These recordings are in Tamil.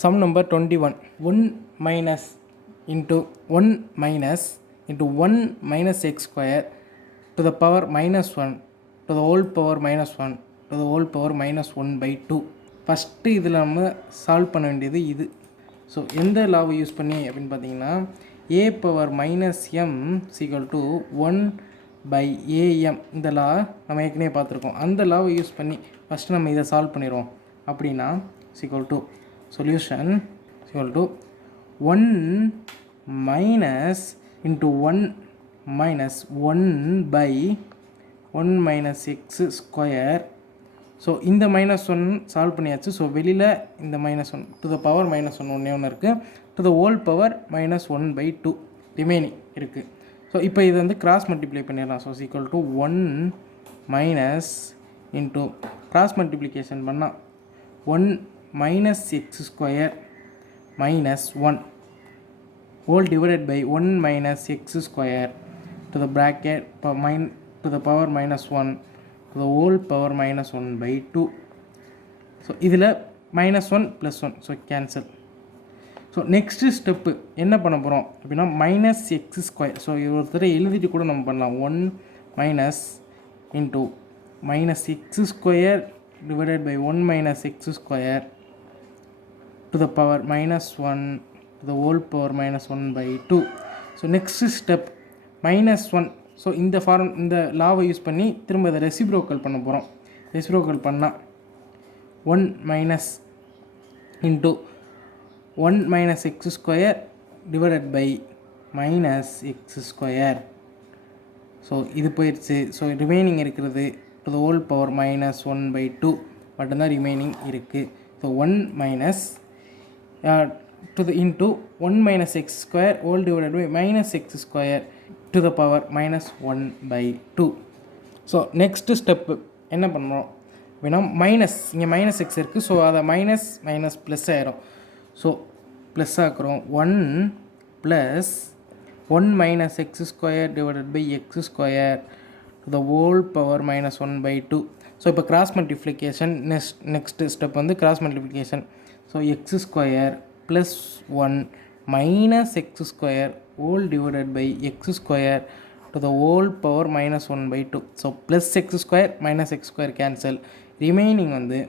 Sum number 21. 1 minus into 1 minus into 1 minus x square to the power minus 1 to the whole power minus 1 to the whole power minus 1 by 2. First இதில் நம்ம சால்வ் பண்ண வேண்டியது இது. ஸோ எந்த லாவை யூஸ் பண்ணி அப்படின்னு பார்த்தீங்கன்னா a power minus m is equal to 1 by a m, இந்த லா நம்ம ஏற்கனவே பார்த்துருக்கோம். அந்த லாவை யூஸ் பண்ணி ஃபஸ்ட்டு நம்ம இதை சால்வ் பண்ணிடுவோம். அப்படின்னா சீக்வல் to solution equal to 1 minus into 1 minus 1 by 1 minus x square. So இந்த மைனஸ் ஒன் சால்வ் பண்ணியாச்சு. ஸோ வெளியில் இந்த minus one to the power minus one ஒன்று இருக்குது, to the whole power minus 1 by 2 remaining இருக்குது. ஸோ இப்போ இது வந்து கிராஸ் மல்டிப்ளை பண்ணிடலாம். So equal to 1 minus into cross multiplication பண்ணால் 1 minus x square minus 1 whole divided by 1 minus x square to the bracket to the power minus 1 to the whole power minus 1 by 2. So இதில் minus 1 plus 1, so cancel. So next step என்ன பண்ண போகிறோம் அப்படின்னா மைனஸ் எக்ஸ் ஸ்கொயர். ஸோ இது ஒருத்தர் எழுதிட்டு கூட நம்ம பண்ணலாம். 1 minus into minus x square divided by 1 minus x square to the power minus 1 to the whole power minus 1 by 2. So next step minus 1. So இந்த லாவை யூஸ் பண்ணி திரும்ப இதை ரெசிப்ரோக்கல் பண்ண போகிறோம். ரெசிப்ரோக்கல் பண்ணால் 1 minus into 1 minus x square divided by minus x square. So இது போயிடுச்சு. ஸோ ரிமைனிங் இருக்கிறது to the whole power minus 1 by 2 மட்டும்தான் ரிமைனிங் இருக்குது. So 1 minus to the into 1 minus x square whole divided by minus x square to the power minus 1 by 2. So next step என்ன பண்ணுறோம் அப்படின்னா மைனஸ், இங்கே மைனஸ் எக்ஸ் இருக்குது. ஸோ அதை மைனஸ் மைனஸ் ப்ளஸ் ஆயிரும். ஸோ ப்ளஸ் ஆக்குறோம். 1 plus 1 minus x square divided by x square to the whole power minus 1 by 2. So இப்போ கிராஸ் மல்டிப்ளிகேஷன் நெக்ஸ்ட் ஸ்டெப் வந்து cross multiplication. So x square plus 1 minus x square whole divided by x square to the whole power minus 1 by 2. So plus x square minus x square cancel. Remaining வந்து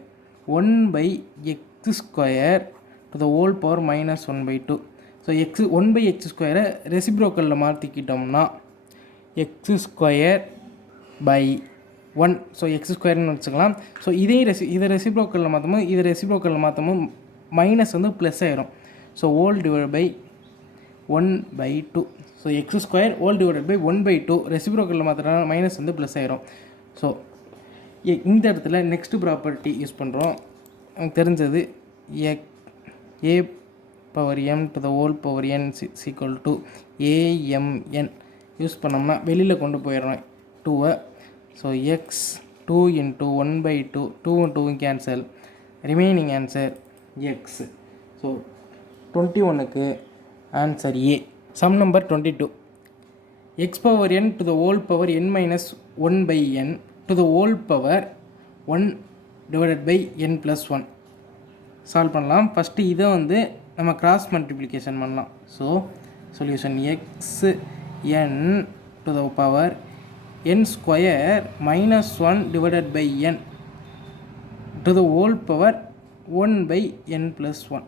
1 by x square to the whole power minus 1 by 2. So 1 by x ஸ்கொயரை ரெசிப்ரோக்கலில் மாற்றிக்கிட்டோம்னா x square by 1. So x ஸ்கொயர்னு வச்சுக்கலாம். ஸோ இதை ரெசிப்ரோக்கலில் மாற்றும்போது மைனஸ் வந்து ப்ளஸ் ஆயிரும். So whole divide by 1 by 2. So x square whole divide by 1 by 2 ரெசிப்ரோக்கலில் மாற்றுறதுனால மைனஸ் வந்து ப்ளஸ் ஆயிரும். ஸோ இந்த இடத்துல நெக்ஸ்ட்டு ப்ராப்பர்ட்டி யூஸ் பண்ணுறோம். எனக்கு தெரிஞ்சது a power m to the whole power n is equal to a m n use பண்ணோம்னா வெளியில் கொண்டு போயிடுறோம் 2. So x 2 into 1 by 2, 2 2 cancel, remaining answer x. So 21க்கு answer a. Sum number 22. X power n to the whole power n minus 1 by n to the whole power 1 divided by n plus 1 solve பண்ணலாம். ஃபஸ்ட்டு இதை வந்து நம்ம கிராஸ் மல்டிப்ளிகேஷன் பண்ணலாம். So solution x n to the power n square minus 1 divided by n to the whole power 1 by n plus 1.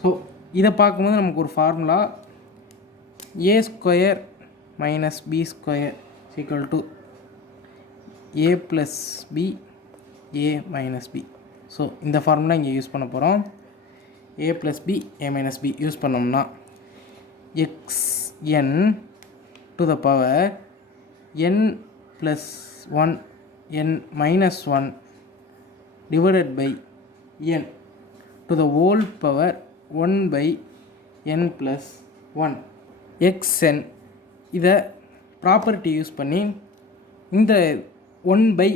So இதை பார்க்கும்போது நமக்கு ஒரு formula a square minus b square equal to a plus b a minus b. So இந்த ஃபார்முலா இங்கே யூஸ் பண்ண போகிறோம். a plus b a minus b use பண்ணோம்னா x n to the power n plus 1 n minus 1 divided by n to the whole power 1 by n plus 1 xn. இதை ப்ராப்பர்ட்டி யூஸ் பண்ணி இந்த 1 by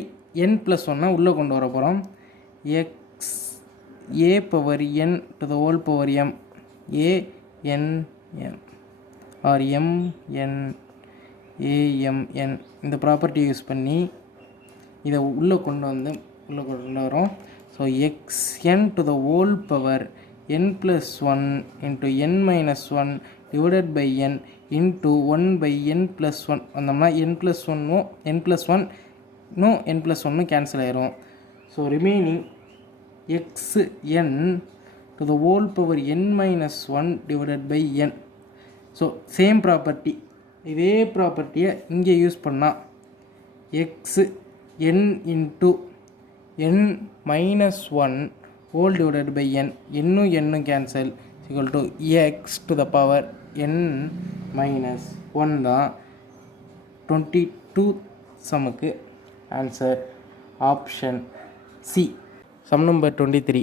n plus 1 உள்ளே கொண்டு வர போகிறோம். X a power n to the whole power m a n m or m n AMN இந்த ப்ராப்பர்ட்டி யூஸ் பண்ணி இதை உள்ளே கொண்டு வரோம். So x n to the whole power n plus 1 into n minus 1 divided by n into 1 by n plus 1 வந்தோம்னா n plus 1 n plus 1 n plus 1 cancel ஆயிரும். So remaining xn to the whole power n minus 1 divided by n. So same property, இதே ப்ராப்பர்ட்டியை இங்கே யூஸ் பண்ணால் x n into n minus 1 whole divided by n, n cancel equal to x to the power n minus 1 தான் 22 சமுக்கு answer option c. Sum number 23.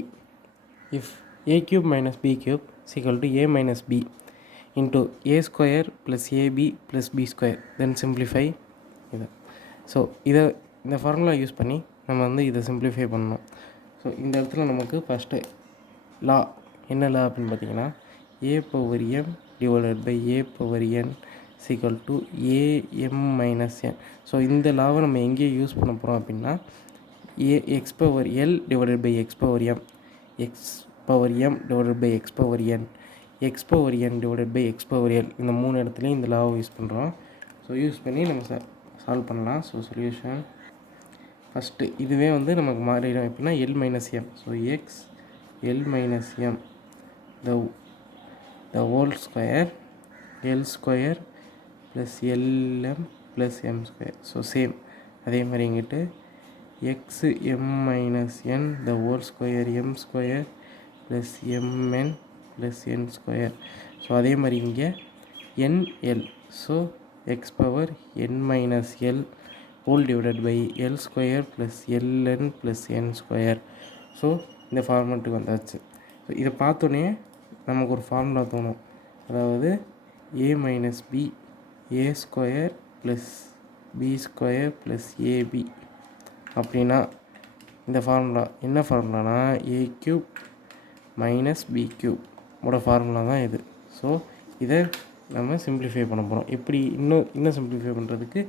If a cube minus b cube is equal to a minus b into a square plus ab plus b square, then simplify இது. ஸோ இந்த ஃபார்முலா யூஸ் பண்ணி நம்ம வந்து இதை சிம்பிளிஃபை பண்ணணும். ஸோ இந்த இடத்துல நமக்கு ஃபஸ்ட்டு லா என்ன லா அப்படின்னு பார்த்தீங்கன்னா a power m divided by a power n is equal to am minus n. So இந்த லாவை நம்ம எங்கேயே யூஸ் பண்ண போகிறோம் அப்படின்னா x power l divided by x power m, x power m divided by x power n, x power n divided by x power l, இந்த 3 இடத்துலையும் இந்த லாவை யூஸ் பண்ணுறோம். ஸோ யூஸ் பண்ணி நம்ம சால்வ் பண்ணலாம். ஸோ சொல்யூஷன் ஃபஸ்ட்டு இதுவே வந்து நமக்கு மாறிடும் எப்படின்னா l minus m. So x l minus m the whole square l square plus lm plus m square. So same அதே மாதிரி இங்கிட்டு x m minus n the whole square m square plus mn plus n square. So அதே மாதிரி இங்கே nl. So x power n minus l whole divided by l square plus ln plus n square. So இந்த ஃபார்மெட்டுக்கு வந்தாச்சு. ஸோ இதை பார்த்தோன்னே நமக்கு ஒரு ஃபார்முலா தோணும், அதாவது a minus b a square plus b square plus ab. அப்படின்னா இந்த ஃபார்முலா என்ன ஃபார்முலானா a cube minus b cube ஓட ஃபார்முலா தான் இது. ஸோ இதை நம்ம சிம்பிளிஃபை பண்ண போகிறோம். எப்படி இன்னும் சிம்பிளிஃபை பண்ணுறதுக்கு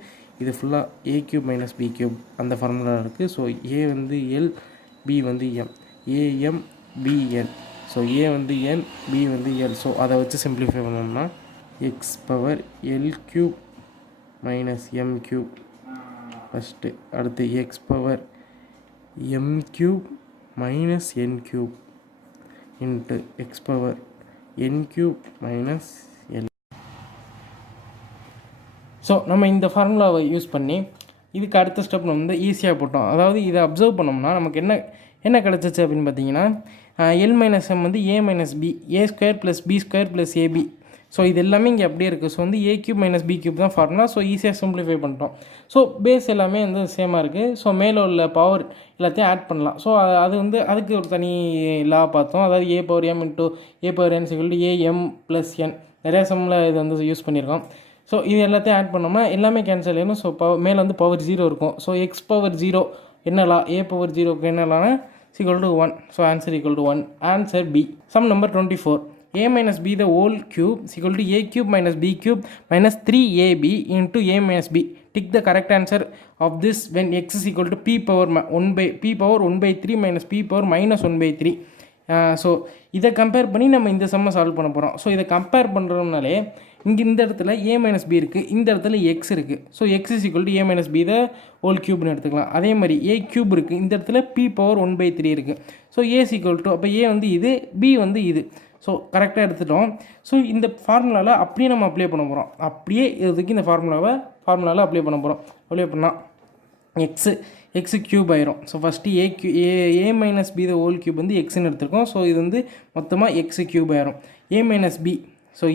இது ஃபுல்லாக a cube minus b cube அந்த ஃபார்முலா இருக்குது. ஸோ a வந்து l, b வந்து m, am bn. So a வந்து n, b வந்து l. ஸோ அதை வச்சு சிம்பிளிஃபை பண்ணோம்னா x power l cube minus m cube first, அடுத்து x power m cube minus n cube into x power n cube minus l. So நம்ம இந்த ஃபார்முலாவை யூஸ் பண்ணி இதுக்கு அடுத்த ஸ்டெப் நம்ம வந்து ஈஸியாக போட்டோம். அதாவது இதை அப்சர்வ் பண்ணோம்னா நமக்கு என்ன கிடச்சிச்சு அப்படின்னு பார்த்தீங்கன்னா l மைனஸ் m வந்து a minus b, a square plus b square plus ab. So இது எல்லாமே இங்கே அப்படியே இருக்குது. ஸோ வந்து a cube minus b cube தான் ஃபார்முலா. ஸோ ஈஸியாக சிம்பிளிஃபை பண்ணிட்டோம். ஸோ பேஸ் எல்லாமே வந்து சேமாக இருக்குது. ஸோ மேலே உள்ள பவர் எல்லாத்தையும் ஆட் பண்ணலாம். ஸோ அது வந்து அதுக்கு ஒரு தனி லா பார்த்தோம், அதாவது a power m into a power n = am plus n. நிறையா சம்மில் இது வந்து யூஸ் பண்ணியிருக்கோம். ஸோ இது எல்லாத்தையும் ஆட் பண்ணோம்னா எல்லாமே கேன்சல் ஆகிடும். ஸோ மேலே வந்து பவர் 0 இருக்கும். ஸோ எக்ஸ் பவர் 0 என்னலாம் a பவர் 0க்கு என்னலாம்னா = 1. So answer = 1. Answer B. Sum number 24. a minus b the whole cube is equal to a cube minus b cube minus 3ab into a minus b. Tick the correct answer of this when x is equal to p power 1 by 3 minus p power minus 1 by 3. So இதை கம்பேர் பண்ணி நம்ம இந்த சம்மை சால்வ் பண்ண போகிறோம். ஸோ இதை கம்பேர் பண்ணுறோம்னாலே இங்கே இந்த இடத்துல a மைனஸ் b இருக்குது, இந்த இடத்துல x இருக்குது. So x is equal to a minus b the whole cubeன்னு எடுத்துக்கலாம். அதே மாதிரி a cube இருக்குது, இந்த இடத்துல p பவர் 1 by 3 இருக்குது. So a is equal to அப்போ a வந்து இது, b வந்து இது. ஸோ கரெக்டாக எடுத்துட்டோம். ஸோ இந்த ஃபார்முலாவில் அப்படியே நம்ம அப்ளை பண்ண போகிறோம். அப்படியே இதுக்கு இந்த ஃபார்முலாவில் அப்ளை பண்ண போகிறோம். அப்ளை பண்ணால் எக்ஸு க்யூப் ஆயிரும். So first a minus b the whole cube வந்து எக்ஸ்ன்னு எடுத்துருக்கோம். ஸோ இது வந்து மொத்தமாக எக்ஸு க்யூப் ஆயிரும். ஏ மைனஸ் பி, ஸோ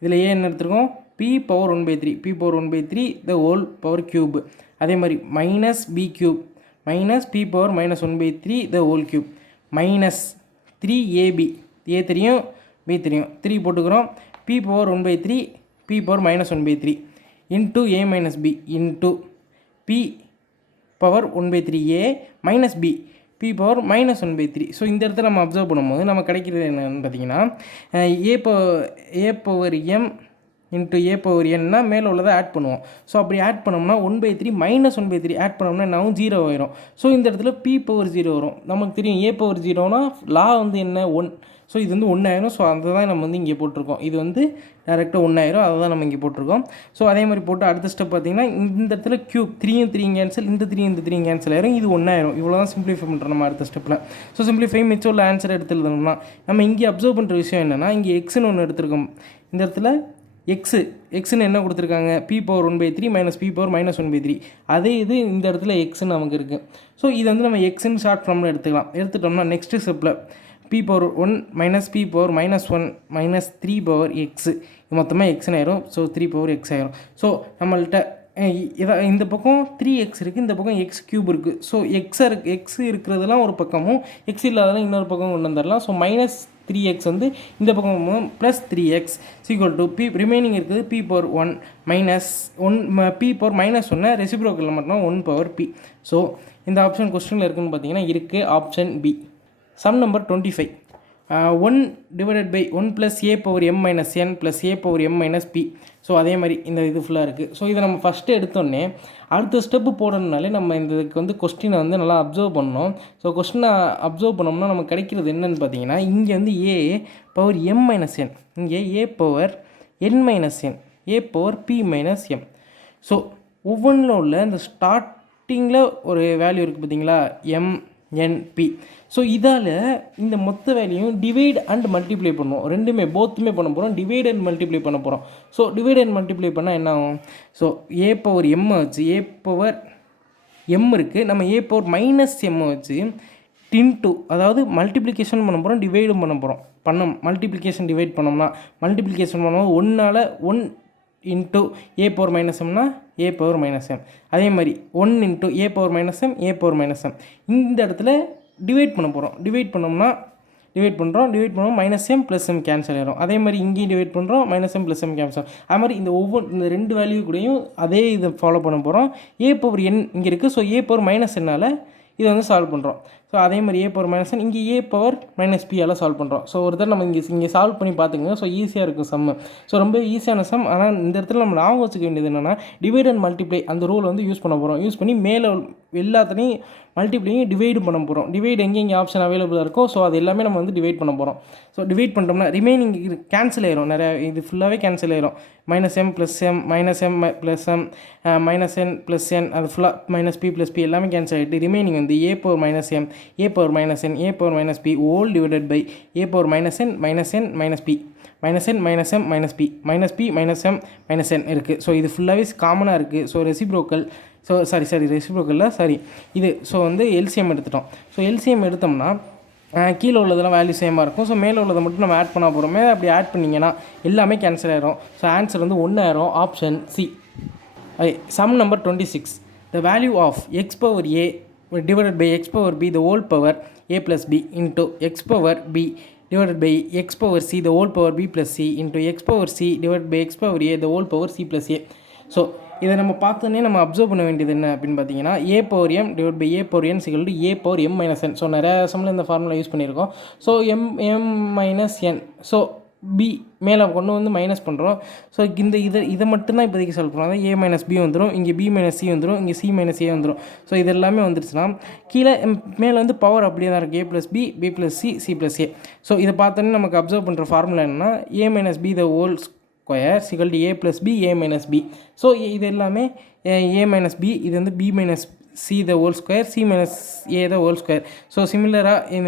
இதில் ஏ என்ன எடுத்துருக்கோம், b power 1/3 the whole power cube. அதே மாதிரி minus b cube minus b power -1/3 the whole cube minus 3ab, a தெரியும் பி தெரியும், 3 போட்டுக்கிறோம். B power 1/3 b power -1/3 into a minus b into b power 1/3a minus b b power -1/3. So இந்த இடத்துல நம்ம அப்சர்வ் பண்ணும்போது நம்ம கிடைக்கிறது என்னன்னு பார்த்தீங்கன்னா a power m into a power என்னா மேலே உள்ளதை ஆட் பண்ணுவோம். ஸோ அப்படி ஆட் பண்ணோம்னா 1/3 மைனஸ் 1/3 ஆட் பண்ணோம்னா என்ன ஆகும், 0 ஆயிரும். ஸோ இந்த இடத்துல பி பவர் 0 வரும். நமக்கு தெரியும் ஏ பவர் 0னா லா வந்து என்ன 1. ஸோ இது வந்து 1 ஆயிரும். ஸோ அதை தான் நம்ம வந்து இங்கே போட்டிருக்கோம். இது வந்து டேரெக்டாக 1 ஆயிரும். அதை தான் நம்ம இங்கே போட்டிருக்கோம். ஸோ அதே மாதிரி போட்டு அடுத்த ஸ்டெப் பார்த்தீங்கன்னா இந்த இடத்துல க்யூப் 3யும் 3 கேன்சல், இந்த 3 கேன்சல் ஆயிரும். இது 1 ஆயிரும். இவ்வளோ தான் சிம்பிளிஃபை பண்ணுறோம் நம்ம அடுத்த ஸ்டெப்பில். ஸோ சிம்பிளிஃபை மிச்சம் உள்ள ஆன்சர் எடுத்துருந்தோம்னா நம்ம இங்கே அப்சர்வ் பண்ணுற விஷயம் என்னென்னா, இங்கே எக்ஸ்னு ஒன்று எடுத்திருக்கோம். இந்த இடத்துல எக்ஸ்னு என்ன கொடுத்துருக்காங்க, b power 1/3 minus b power minus 1/3. அதே இது இந்த இடத்துல எக்ஸ்ன்னு நமக்கு இருக்குது. ஸோ இதை வந்து நம்ம எக்ஸ்ன்னு ஷார்ட் ஃபார்மில் எடுத்துக்கலாம். எடுத்துட்டோம்னா நெக்ஸ்ட் ஸ்டெப்பில் b power 1 minus b power minus 1 minus 3 power x, இது மொத்தமாக எக்ஸ்ன்னு ஆயிரும். ஸோ 3 பவர் எக்ஸ் ஆயிரும். ஸோ நம்மள்கிட்ட இந்த பக்கம் 3x இருக்குது, இந்த பக்கம் எக்ஸ் க்யூப் இருக்குது. ஸோ எக்ஸ் இருக்கிறதுலாம் ஒரு பக்கமும் எக்ஸ் இல்லாதெல்லாம் இன்னொரு பக்கம் கொண்டு வந்துடலாம். ஸோ மைனஸ் 3x வந்து இந்த பக்கம் plus 3x equal to b remaining இருக்குது b power 1 minus 1 b power minus 1 ரெசிப்ரோக்கலில் மட்டும் 1 பவர் பி. ஸோ இந்த ஆப்ஷன் கொஸ்டினில் இருக்குதுன்னு பார்த்தீங்கன்னா இருக்குது option b. Sum number 25. 1 divided by 1 plus a power m minus n plus a power m minus b. So அதே மாதிரி இந்த இது ஃபுல்லாக இருக்குது. ஸோ இதை நம்ம ஃபஸ்ட்டு எடுத்தோடனே அடுத்த ஸ்டெப்பு போடணுனாலே நம்ம இந்த இதுக்கு வந்து கொஸ்டினை வந்து நல்லா அப்சர்வ் பண்ணணும். ஸோ கொஸ்டினை அப்சர்வ் பண்ணோம்னா நமக்கு கிடைக்கிறது என்னென்னு பார்த்தீங்கன்னா, இங்கே வந்து a power m minus n, இங்கே a power n minus n, a power b minus m. So ஒவ்வொன்றில் உள்ள இந்த ஸ்டார்டிங்கில் ஒரு வேல்யூ இருக்குது பார்த்தீங்களா, எம்என்பி. ஸோ இதால் இந்த மொத்த வேல்யூயும் டிவைட் அண்ட் மல்டிப்ளை பண்ணுவோம். ரெண்டுமே போத்துமே பண்ண போகிறோம். டிவைட் அண்ட் மல்டிப்ளை பண்ண போகிறோம். ஸோ டிவைட் அண்ட் மல்டிப்ளை பண்ணால் என்ன ஆகும், ஸோ ஏ பவர் எம் வச்சு ஏ பவர் எம் இருக்குது, நம்ம ஏ பவர் மைனஸ் எம் வச்சு டின்டூ, அதாவது மல்டிப்ளிகேஷன் பண்ண போகிறோம், டிவைடும் பண்ண போகிறோம். மல்டிப்ளிகேஷன் டிவைட் பண்ணோம்னா மல்டிப்ளிகேஷன் பண்ணோம் 1ஆல் 1 into a power minus எம்னா A power minus M. அதே மாதிரி 1 into a power minus m, a power minus M. இந்த இடத்துல டிவைட் பண்ண போகிறோம். டிவைட் பண்ணுவோம் minus m plus M cancel ஆயிரும். அதே மாதிரி இங்கேயும் டிவைட் பண்ணுறோம், minus m plus M cancel. அது மாதிரி இந்த 2 வேல்யூ கூடயும் அதே இதை ஃபாலோ பண்ண போகிறோம். ஏ பவர் என் இங்கே இருக்குது. ஸோ ஏ பவர் மைனஸ் என்னால் இதை வந்து சால்வ் பண்ணுறோம். ஸோ அதே மாதிரி ஏ பவர் மைனஸ் இங்கே a power minus Piyal solve பண்ணுறோம். ஸோ ஒரு நம்ம இங்கே சால்வ் பண்ணி பார்த்துங்க. ஸோ ஈஸியாக இருக்கும் சம்மு. ஸோ ரொம்ப ஈஸியான சம். ஆனால் இந்த இடத்துல நம்ம ஞாபகம் வச்சுக்க வேண்டியது என்னென்னா, டிவைட் அண்ட் மல்டிப்ளை அந்த ரூல் வந்து யூஸ் பண்ண போகிறோம். யூஸ் பண்ணி மேலே எல்லாத்துலேயும் மல்டிப்ளையும் டிவைடு பண்ண போகிறோம். டிவைட் எங்கே ஆப்ஷன் அவைலபிளாக இருக்கோ ஸோ அது எல்லாமே நம்ம வந்து டிவைட் பண்ண போகிறோம். ஸோ டிவைட் பண்ணிட்டோம்னா ரிமைனிங் கேன்சல் ஆயிரும். நிறையா இது ஃபுல்லாகவே கேன்சல் ஆயிரும். Minus m plus m, minus m plus m, minus n plus n, அது ஃபுல்லாக மைனஸ் பி ப்ளஸ் பி எல்லாமே கேன்சல் ஆகிட்டு ரிமைனிங் வந்து a power minus m, a power minus n, a power minus b whole divided by a power minus n minus b, minus n minus m minus b, minus b minus m minus என் இருக்குது. ஸோ இது ஃபுல்லாகவே காமனாக இருக்குது. ஸோ ரெசிப்ரோக்கல் இது. ஸோ வந்து எல்சிஎம் எடுத்துட்டோம். ஸோ எல்சிஎம் எடுத்தோம்னா கீழே உள்ளதெல்லாம் வேல்யூ சேமாக இருக்கும். ஸோ மேலே உள்ளதை மட்டும் நம்ம ஆட் பண்ண போகிறோமே. அப்படி ஆட் பண்ணிங்கன்னா எல்லாமே கேன்சல் ஆயிரும். ஸோ ஆன்சர் வந்து 1 ஆயிரும். Option c. Sum number 26. The value of x power a divided by x power b the whole power a plus b into x power b divided by x power c the whole power b plus c into x power c divided by x power a the whole power c plus a. So இதை நம்ம பார்த்தோன்னே நம்ம அப்சர்வ் பண்ண வேண்டியது என்ன அப்படின்னு பார்த்தீங்கன்னா, a power m divide by a power n is equal to a power m minus n. So நிறையா சம்மில் இந்த ஃபார்முலா யூஸ் பண்ணியிருக்கோம். So m minus n. So b மேலே கொண்டு வந்து மைனஸ் பண்ணுறோம். ஸோ இதை மட்டும்தான் இப்போதைக்கு சால்வ் பண்ணுவோம். அதாவது ஏ மைனஸ் பி வந்துடும், இங்கே பி மைனஸ் சி வந்துடும், இங்கே சி மைனஸ் ஏ வந்துடும். ஸோ இது எல்லாமே வந்துருச்சுன்னா கீழே மேலே வந்து பவர் அப்படியே தான் இருக்குது. A plus b, b plus c, c plus a. So இதை பார்த்தோன்னே நமக்கு அப்சர்வ் பண்ணுற ஃபார்முலா என்னென்னா, a minus b the whole square is equal to a plus b a minus b. So இது எல்லாமே ஏ மைனஸ் பி, இது வந்து b minus c the whole square, c minus a the whole square. So சிமிலராக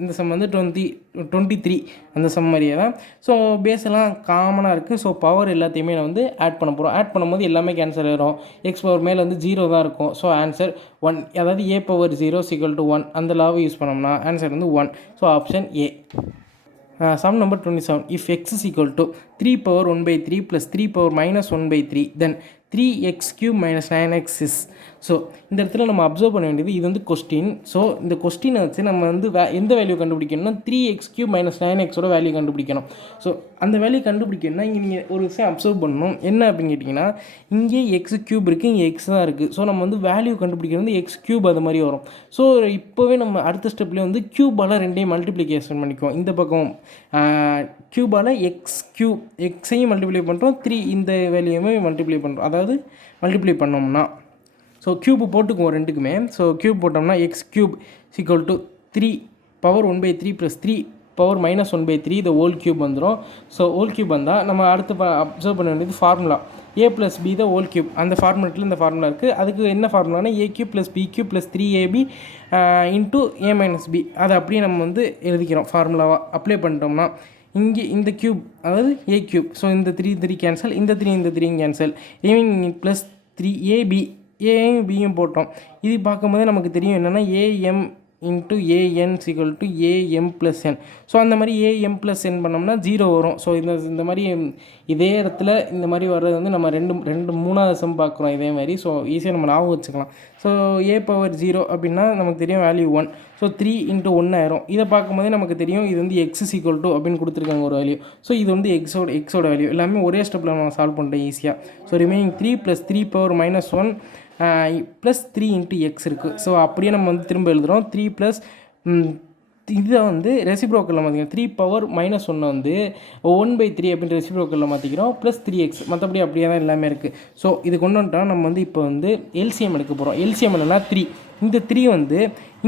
இந்த சம் வந்து 23 அந்த சம் மாதிரியே தான். ஸோ பேஸ் எல்லாம் காமனாக இருக்குது. ஸோ பவர் எல்லாத்தையுமே நான் வந்து ஆட் பண்ண போகிறோம். ஆட் பண்ணும்போது எல்லாமே கேன்சல் ஆகிடும். எக்ஸ் பவர் மேலே வந்து 0 தான் இருக்கும். So answer 1. அதாவது ஏ பவர் 0 சிக்கல் டு 1 அந்த லாவை யூஸ் பண்ணோம்னா ஆன்சர் வந்து 1. So option A. Sum number 27. If x is equal to 3 power 1/3 plus 3 power minus 1/3, then 3x³ minus 9x is. So இந்த இடத்துல நம்ம அப்சர்வ் பண்ண வேண்டியது இது வந்து கொஸ்டின். ஸோ இந்த கொஸ்டினை வச்சு நம்ம வந்து எந்த வேல்யூ கண்டுபிடிக்கணும்னா 3x³ minus 9xோட வேல்யூ கண்டுபிடிக்கணும். ஸோ அந்த வேல்யூ கண்டுபிடிக்கணும்னா இங்கே நீங்கள் ஒரு விஷயம் அப்சர்வ் பண்ணணும். என்ன அப்படின்னு கேட்டிங்கன்னா இங்கே x³ இருக்குது, இங்கே x தான் இருக்குது. ஸோ நம்ம வந்து வேல்யூ கண்டுபிடிக்கிறது x³ அது மாதிரி வரும். ஸோ இப்போவே நம்ம அடுத்த ஸ்டெப்லேயே வந்து க்யூபால் ரெண்டையும் மல்டிப்ளிகேஷன் பண்ணிக்குவோம். இந்த பக்கம் க்யூபால் எக்ஸையும் மல்டிப்ளை பண்ணுறோம், 3 இந்த வேல்யூமே மல்டிப்ளை பண்ணுறோம். அதாவது மல்டிப்ளை பண்ணோம்னா ஸோ க்யூப் போட்டுக்குவோம் ரெண்டுக்குமே. ஸோ க்யூப் போட்டோம்னா x³ = 3 பவர் 1/3 + 3 பவர் -1/3 இந்த ஹோல் க்யூப் வந்துடும். ஸோ ஹோல் க்யூப் வந்தால் நம்ம அடுத்து அப்சர்வ் பண்ண வேண்டியது formula a + b the whole cube. அந்த ஃபார்முலேட்டில் இந்த ஃபார்முலா இருக்குது. அதுக்கு என்ன ஃபார்முலானா a³ + b³ + 3ab × a - b. அதை அப்படியே நம்ம வந்து எழுதிக்கிறோம் ஃபார்முலாவாக. அப்ளை பண்ணிட்டோம்னா இங்கே இந்த க்யூப் அதாவது a³. ஸோ இந்த 3 கேன்சல், இந்த 3 கேன்சல், ரிமைனிங் ப்ளஸ் 3ab. ஏயும் பியும் போட்டோம். இது பார்க்கும்போது நமக்கு தெரியும் என்னென்னா am × an = am + n. So அந்த மாதிரி am + n பண்ணோம்னா 0 வரும். ஸோ இந்த மாதிரி இதே இடத்துல இந்த மாதிரி வர்றது வந்து நம்ம மூணாவது சம் பார்க்குறோம் இதே மாதிரி. ஸோ ஈஸியாக நம்ம ஞாபகம் வச்சுக்கலாம். ஸோ a⁴ அப்படின்னா நமக்கு தெரியும் வேல்யூ 1. ஸோ 3 × 1 ஆயிரும். இதை பார்க்கும்போதே நமக்கு தெரியும் இது வந்து x = அப்படின்னு கொடுத்துருக்காங்க ஒரு வேல்யூ. ஸோ இது வந்து எக்ஸோட வேல்யூ. எல்லாமே ஒரே ஸ்டெப்பில் நம்ம சால்வ் பண்ணுறோம் ஈஸியாக. So remaining 3 + 3 power -1 plus 3 × x இருக்குது. ஸோ அப்படியே நம்ம வந்து திரும்ப எழுதுகிறோம். 3 ப்ளஸ் இதை வந்து ரெசிப்ரோக்கலில் மாற்றிக்கிறோம். 3 பவர் -1 வந்து 1/3 அப்படின்ற ரெசிப்ரோக்கலில் மாற்றிக்கிறோம், ப்ளஸ் 3x. மற்றபடி அப்படியே தான் எல்லாமே இருக்குது. ஸோ இது கொண்டு வந்துட்டோம். நம்ம வந்து இப்போ வந்து எல்சிஎம் எடுக்க போகிறோம். எல்சிஎம் என்னன்னா 3. இந்த 3 வந்து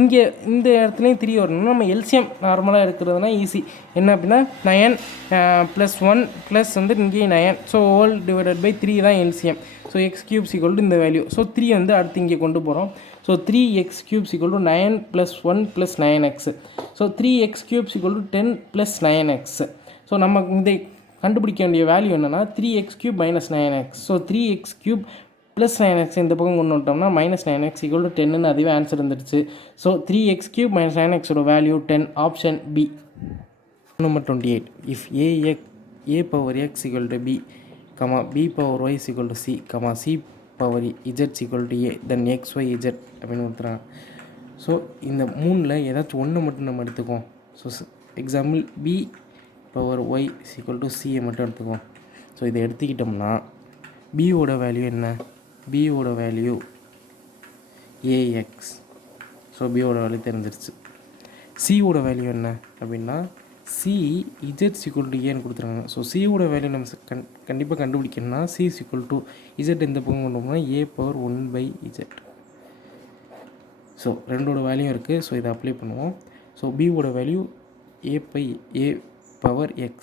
இங்கே இந்த இடத்துலையும் 3 வரணும்னா நம்ம எல்சிஎம் நார்மலாக இருக்கிறதுனா ஈஸி. என்ன அப்படின்னா 9 + 1 ப்ளஸ் வந்து இங்கேயும் 9. ஸோ ஹோல் / 3 தான் எல்சிஎம். ஸோ x³ = இந்த வேல்யூ. ஸோ 3 வந்து அடுத்து இங்கே கொண்டு போகிறோம். So 3x³ = 9 + 1 + 9x. So 3x³ = 10 + 9x. So நம்ம இந்த கண்டுபிடிக்க வேண்டிய வேல்யூ என்னென்னா 3x³ - 9x. So 3x³ + 9x இந்த பக்கம் கொண்டு வந்துட்டோம்னா -9x = 10ன்னு அதுவே ஆன்சர் வந்துடுச்சு. ஸோ 3x³ - 9xோட value 10. Option b. Number 28. If a⁴x = b, b⁴y = c, c⁴z = a, then xyz அப்படின்னு கொடுத்துறாங்க. ஸோ இந்த 3ல் ஏதாச்சும் ஒன்று மட்டும் நம்ம எடுத்துக்குவோம். ஸோ எக்ஸாம்பிள் b⁴y = c மட்டும் எடுத்துக்குவோம். ஸோ இதை எடுத்துக்கிட்டோம்னா b-ஓட வேல்யூ என்ன? b-ஓட வேல்யூ ax. ஸோ b-ஓட வேல்யூ தெரிஞ்சிருச்சு. c-ஓட வேல்யூ என்ன அப்படின்னா c z = a கொடுத்துருக்காங்க. ஸோ c-ஓட வேல்யூ நம்ம கண்டிப்பாக கண்டுபிடிக்கணும்னா c = z இந்த பக்கம் கொண்டு போனால் a⁴1/z. ஸோ ரெண்டோட வேல்யூ இருக்குது. ஸோ இதை அப்ளை பண்ணுவோம். ஸோ b-ஓட value a⁴x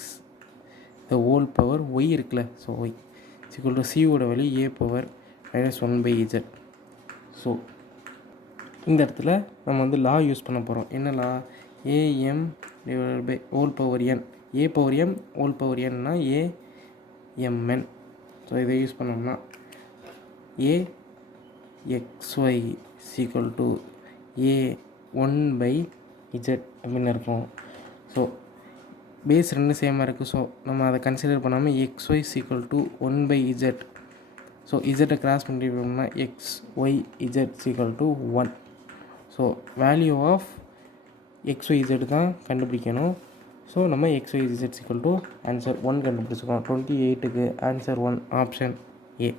the whole power y இருக்குல்ல. ஸோ y = c-ஓட வேல்யூ a⁴ -1/z. ஸோ இந்த இடத்துல நம்ம வந்து லா யூஸ் பண்ண போகிறோம். என்ன லா? am whole power n. a⁴m னா amn. ஸோ இதை யூஸ் பண்ணோம்னா axy = a1/z அப்படின்னு இருக்கும். ஸோ பேஸ் ரெண்டு சேமாக இருக்குது. ஸோ நம்ம அதை கன்சிடர் பண்ணாமல் xy = 1/z. ஸோ இசட்டை கிராஸ் பண்ணிட்டோம்னா xyz = 1. So value of xyz தான் கண்டுபிடிக்கணும். ஸோ நம்ம xyz = ஆன்சர் 1 கண்டுபிடிச்சிக்கோம். 28க்கு answer 1. Option A.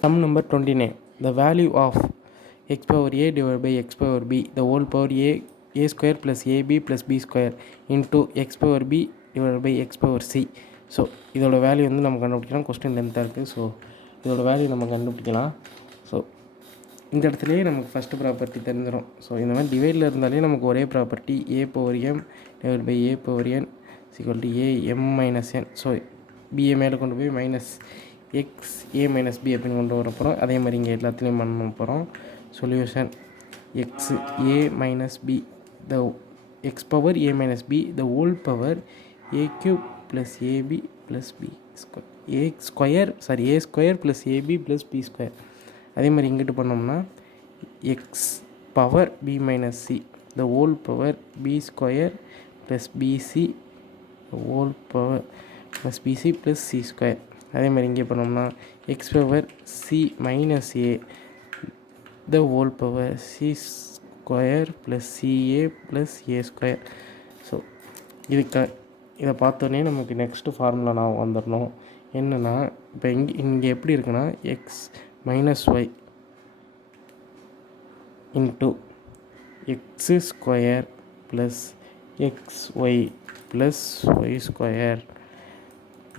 Sum number 29. The value of x⁴a / x⁴b the whole power a² + ab + b² into x⁴b / x⁴c. So இதோட வேல்யூ வந்து நம்ம கண்டுபிடிக்கலாம். கொஸ்டின் லென்த்தாக இருக்குது. ஸோ இதோட வேல்யூ நம்ம கண்டுபிடிக்கலாம். ஸோ இந்த இடத்துலையே நமக்கு ஃபஸ்ட்டு ப்ராப்பர்ட்டி தெரிஞ்சிடும். ஸோ இந்த மாதிரி டிவைடில் இருந்தாலே நமக்கு ஒரே property a⁴m / a⁴n = am-n. So BA மேலே கொண்டு போய் -x a - b அப்படின்னு கொண்டு வர போகிறோம். அதே மாதிரி இங்கே எல்லாத்துலேயும் பண்ண போகிறோம். Solution x a - b the x⁴ a - b the whole power a³ + ab + b square a² + ab + b². அதே மாதிரி இங்கிட்டு பண்ணோம்னா x⁴b - c the whole power b² + bc the whole power + bc + c². அதே மாதிரி இங்கே பண்ணோம்னா X power C minus a the whole power C square plus CA plus A square. So இதை பார்த்தோன்னே நமக்கு நெக்ஸ்ட்டு ஃபார்முலா நான் வந்துடணும். என்னென்னா இப்போ இங்கே எப்படி இருக்குன்னா x minus y into x square plus x y plus y square.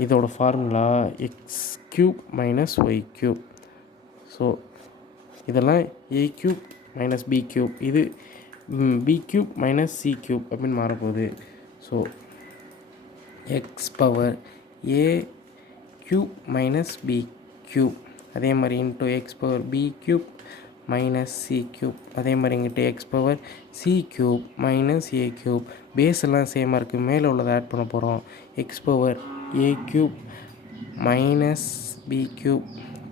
இதோட formula x cube minus y cube. So இதெல்லாம் a cube minus b cube, இது b cube minus c cube அப்படின்னு மாறப்போகுது. So x power a cube minus b cube, அதே மாதிரி into x power b cube minus c cube, அதே மாதிரி இங்கிட்ட x power c cube minus a cube. Base எல்லாம் சேமாக இருக்குது, மேலே உள்ளதை ஆட் பண்ண போகிறோம். X power a cube minus b cube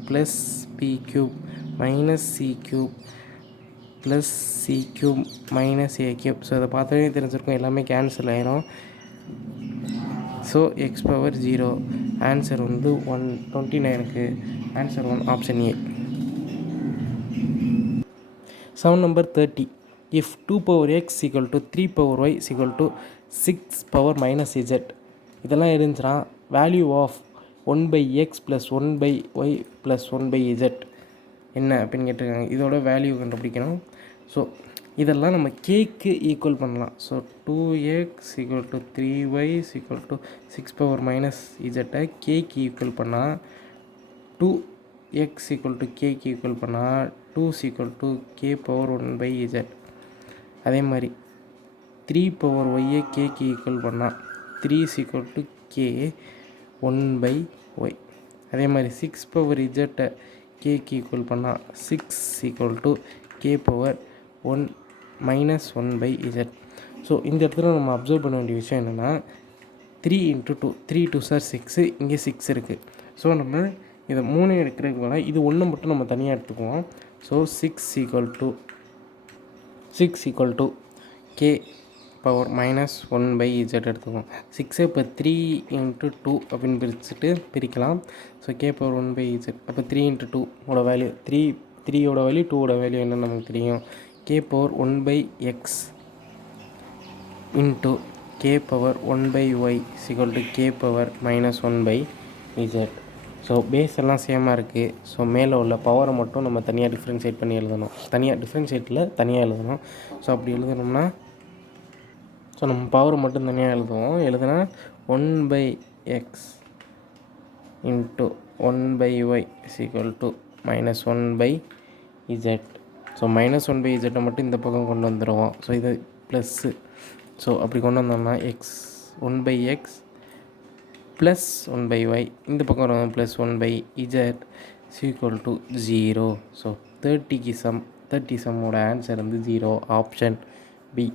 plus b cube minus c cube plus c cube minus a cube. So அதை பார்த்தாலே தெரிஞ்சிருக்கும், எல்லாமே கேன்சல் ஆயிரும். So x power 0. ஆன்சர் வந்து 129க்கு answer 1 option A. Sum number 30. If 2 power x equal to 3 power y equal to 6 power minus z இதெல்லாம் இருந்துச்சுன்னா value of 1/x plus 1/y plus 1/z என்ன அப்படின்னு கேட்டிருக்காங்க. இதோட வேல்யூ கண்டுபிடிக்கணும். ஸோ இதெல்லாம் நம்ம கேக்கு ஈக்குவல் பண்ணலாம். So 2x equal to 3y equal to 6 power minus இசட்டை கேக்கு ஈக்குவல் பண்ணால் 2x equal to cake equal பண்ணால் 2 equal to k power 1/z. அதே மாதிரி 3 பவர் ஒய்யை கேக்கு ஈக்குவல் பண்ணால் 3 ஈக்குவல் டு கே 1/y. அதே மாதிரி 6 பவர் இசட்டை கேக்கு ஈக்குவல் பண்ணால் 6 equal to k power 1 minus 1/z. So இந்த இடத்துல நம்ம அப்சர்வ் பண்ண வேண்டிய விஷயம் என்னென்னா 3 × 2 3 2 சார் 6, இங்கே 6 இருக்குது. ஸோ நம்ம இதை 3 எடுக்கிறதுக்கு வேணால் இது 1 மட்டும் நம்ம தனியாக எடுத்துக்குவோம். So 6 equal to k power minus 1/z எடுத்துக்குவோம். 6 இப்போ 3 × 2 அப்படின்னு பிரிக்கலாம். So k power 1/z. அப்போ 3 × 2 வேல்யூ 3யோட வேல்யூ 2ஓட வேல்யூ என்னன்னு நமக்கு தெரியும். K power 1/x into k power 1/y equal to k power minus 1/z. So base எல்லாம் சேமாக இருக்குது. ஸோ மேலே உள்ள பவரை மட்டும் நம்ம தனியாக டிஃப்ரென்ஷியேட் பண்ணி எழுதணும். தனியாக எழுதணும். ஸோ அப்படி எழுதணும்னா ஸோ நம்ம பவரை மட்டும் தனியாக எழுதுனா 1/x into 1/y equal to minus 1/z. So minus 1/z மட்டும் இந்த பக்கம் கொண்டு வந்துடுவோம். ஸோ இது ப்ளஸ்ஸு. ஸோ அப்படி கொண்டு வந்தோம்னா 1/x ப்ளஸ் 1/y இந்த பக்கம் வரும் plus 1/z equal to 0. So 30 சம்மோட ஆன்சர் வந்து 0 ஆப்ஷன் பி.